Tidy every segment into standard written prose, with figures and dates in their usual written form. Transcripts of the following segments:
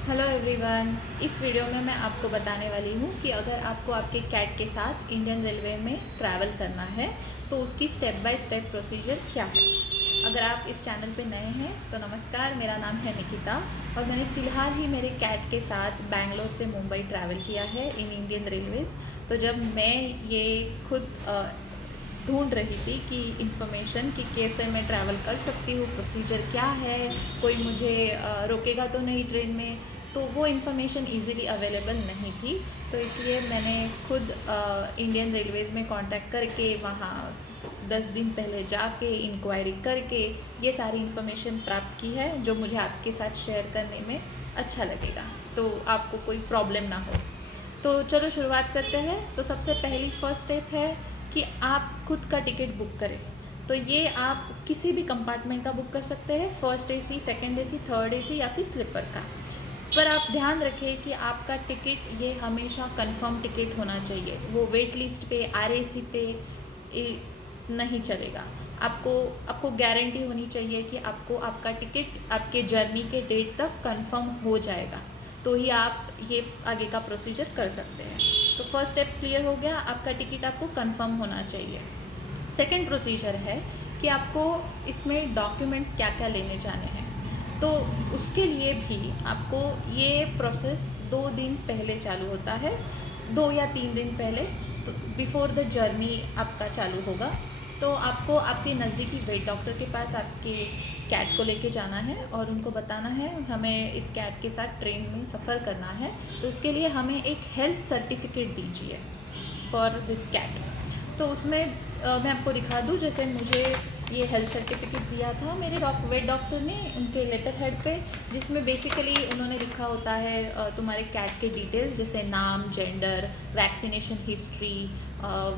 Hello everyone. इस video में मैं आपको बताने वाली हूँ कि अगर आपको आपके कैट के साथ इंडियन रेलवे में ट्रैवल करना है तो उसकी स्टेप बाय स्टेप प्रोसीजर क्या है। अगर आप इस चैनल पे नए हैं तो नमस्कार, मेरा नाम है निकिता और मैंने फ़िलहाल ही मेरे कैट के साथ बैंगलोर से मुंबई ट्रैवल किया है इन इंडियन रेलवेज़। तो जब मैं ये खुद ढूंढ रही थी कि इन्फॉर्मेशन कि कैसे मैं ट्रैवल कर सकती हूँ, प्रोसीजर क्या है, कोई मुझे रोकेगा तो नहीं ट्रेन में, तो वो इन्फॉर्मेशन इजीली अवेलेबल नहीं थी। तो इसलिए मैंने खुद इंडियन रेलवेज़ में कांटेक्ट करके वहाँ 10 दिन पहले जाके इंक्वायरी करके ये सारी इन्फॉर्मेशन प्राप्त की है, जो मुझे आपके साथ शेयर करने में अच्छा लगेगा तो आपको कोई प्रॉब्लम ना हो। तो चलो शुरुआत करते हैं। तो सबसे पहली फर्स्ट स्टेप है कि आप खुद का टिकट बुक करें। तो ये आप किसी भी कंपार्टमेंट का बुक कर सकते हैं, first AC, second AC, third AC या फिर स्लीपर का। पर आप ध्यान रखें कि आपका टिकट ये हमेशा कंफर्म टिकट होना चाहिए। वो वेट लिस्ट पे, आरएसी पे नहीं चलेगा। आपको आपको गारंटी होनी चाहिए कि आपको आपका टिकट आपके जर्नी के डेट तक कंफर्म हो जाएगा, तो ही आप ये आगे का प्रोसीजर कर सकते हैं। तो फर्स्ट स्टेप क्लियर हो गया, आपका टिकट आपको कंफर्म होना चाहिए। सेकंड प्रोसीजर है कि आपको इसमें डॉक्यूमेंट्स क्या क्या लेने जाने हैं। तो उसके लिए भी आपको ये प्रोसेस 2 दिन पहले चालू होता है, 2 या 3 दिन पहले, तो बिफोर द जर्नी आपका चालू होगा। तो आपको आपके नज़दीकी वेट डॉक्टर के पास आपके कैट को लेके जाना है और उनको बताना है हमें इस कैट के साथ ट्रेन में सफ़र करना है, तो उसके लिए हमें एक हेल्थ सर्टिफिकेट दीजिए फॉर दिस कैट। तो उसमें मैं आपको दिखा दूँ, जैसे मुझे ये हेल्थ सर्टिफिकेट दिया था मेरे वेट डॉक्टर ने उनके लेटर हेड पे, जिसमें बेसिकली उन्होंने लिखा होता है तुम्हारे कैट के डिटेल्स, जैसे नाम, जेंडर, वैक्सीनेशन हिस्ट्री,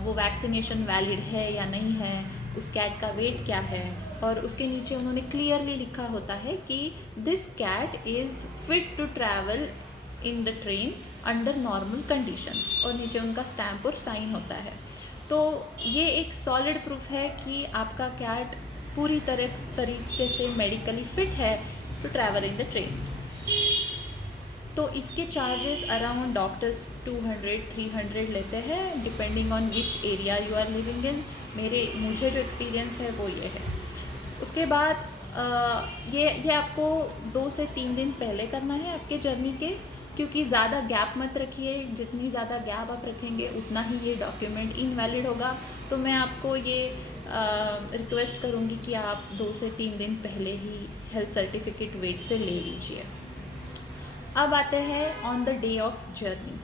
वो वैक्सीनेशन वैलिड है या नहीं है, उस कैट का वेट क्या है, और उसके नीचे उन्होंने क्लियरली लिखा होता है कि this cat is fit to travel in the train under normal conditions, और नीचे उनका स्टैम्प और साइन होता है। तो ये एक सॉलिड प्रूफ है कि आपका कैट पूरी तरीके से मेडिकली फिट है to travel in the train. तो इसके चार्जेस अराउंड डॉक्टर्स 200-300 लेते हैं, depending on which area you are living in. मुझे जो एक्सपीरियंस है वो ये है। उसके बाद ये आपको 2 से 3 दिन पहले करना है आपके जर्नी के, क्योंकि ज़्यादा गैप मत रखिए। जितनी ज़्यादा गैप आप रखेंगे उतना ही ये डॉक्यूमेंट इनवैलिड होगा। तो मैं आपको ये रिक्वेस्ट करूँगी कि आप 2 से 3 दिन पहले ही हेल्थ सर्टिफिकेट वेट से ले लीजिए। अब आते हैं on the day of journey.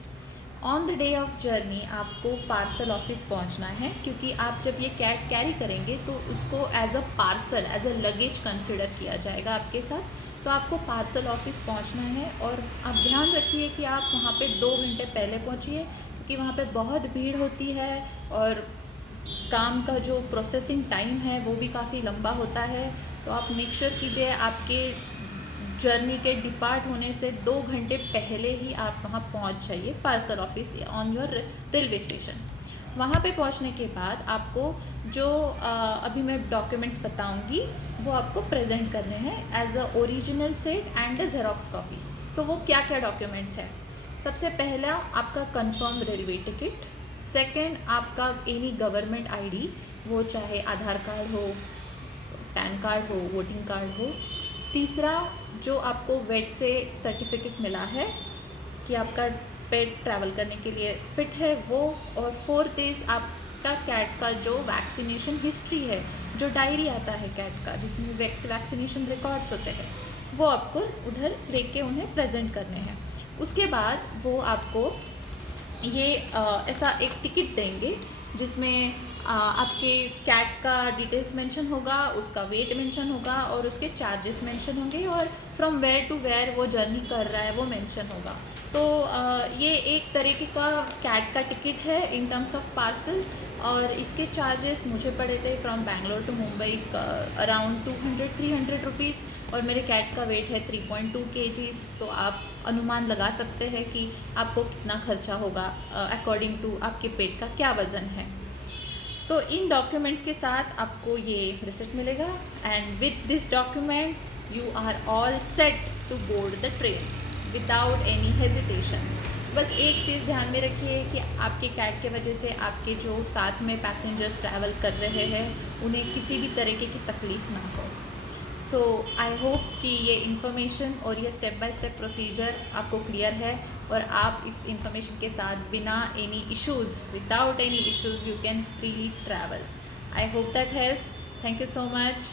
On the day of journey आपको पार्सल ऑफिस पहुंचना है, क्योंकि आप जब ये कैट कैरी करेंगे तो उसको as a parcel, as a luggage consider किया जाएगा आपके साथ। तो आपको पार्सल ऑफिस पहुंचना है और आप ध्यान रखिए कि आप वहाँ पे 2 घंटे पहले पहुँचिए, क्योंकि वहाँ पे बहुत भीड़ होती है और काम का जो प्रोसेसिंग टाइम है वो भी काफ़ी लंबा होता है। तो आप मेक श्योर कीजिए आपके जर्नी के डिपार्ट होने से 2 घंटे पहले ही आप वहाँ पहुँच जाइए parcel office on your railway station. वहाँ पे पहुँचने के बाद आपको जो अभी मैं डॉक्यूमेंट्स बताऊँगी वो आपको प्रेजेंट करने हैं as a original set and a xerox copy. तो वो क्या क्या डॉक्यूमेंट्स हैं? सबसे पहला आपका कंफर्म रेलवे टिकट। सेकंड आपका एनी गवर्नमेंट आईडी, वो चाहे आधार कार्ड हो, पैन कार्ड हो, वोटिंग कार्ड हो। तीसरा, जो आपको वेट से सर्टिफिकेट मिला है कि आपका पेट ट्रैवल करने के लिए फ़िट है वो। और फोर्थ इज़ आपका कैट का जो वैक्सीनेशन हिस्ट्री है, जो डायरी आता है कैट का जिसमें वैक्सीनेशन रिकॉर्ड्स होते हैं, वो आपको उधर देख के उन्हें प्रेजेंट करने हैं। उसके बाद वो आपको ये ऐसा एक टिकट देंगे जिसमें आपके कैट का डिटेल्स मेंशन होगा, उसका वेट मेंशन होगा और उसके चार्जेस मेंशन होंगे, और फ्रॉम वेयर टू वेयर वो जर्नी कर रहा है वो मेंशन होगा। तो ये एक तरीके का कैट का टिकट है इन टर्म्स ऑफ पार्सल, और इसके चार्जेस मुझे पड़े थे from Bangalore to Mumbai around 200-300 rupees, और मेरे कैट का वेट है 3.2 kgs। तो आप अनुमान लगा सकते हैं कि आपको कितना खर्चा होगा अकॉर्डिंग टू आपके पेट का क्या वज़न है। तो इन डॉक्यूमेंट्स के साथ आपको ये रिसिप्ट मिलेगा, and with this document you are all set to board the train. Without any hesitation. बस एक चीज़ ध्यान में रखिए कि आपके कैट के वजह से आपके जो साथ में पैसेंजर्स ट्रैवल कर रहे हैं उन्हें किसी भी तरीके की तकलीफ़ ना हो। सो आई होप कि ये इन्फॉर्मेशन और ये स्टेप बाय स्टेप प्रोसीजर आपको क्लियर है और आप इस इन्फॉर्मेशन के साथ बिना any issues, without any issues, you can freely travel. I hope that helps. Thank you so much.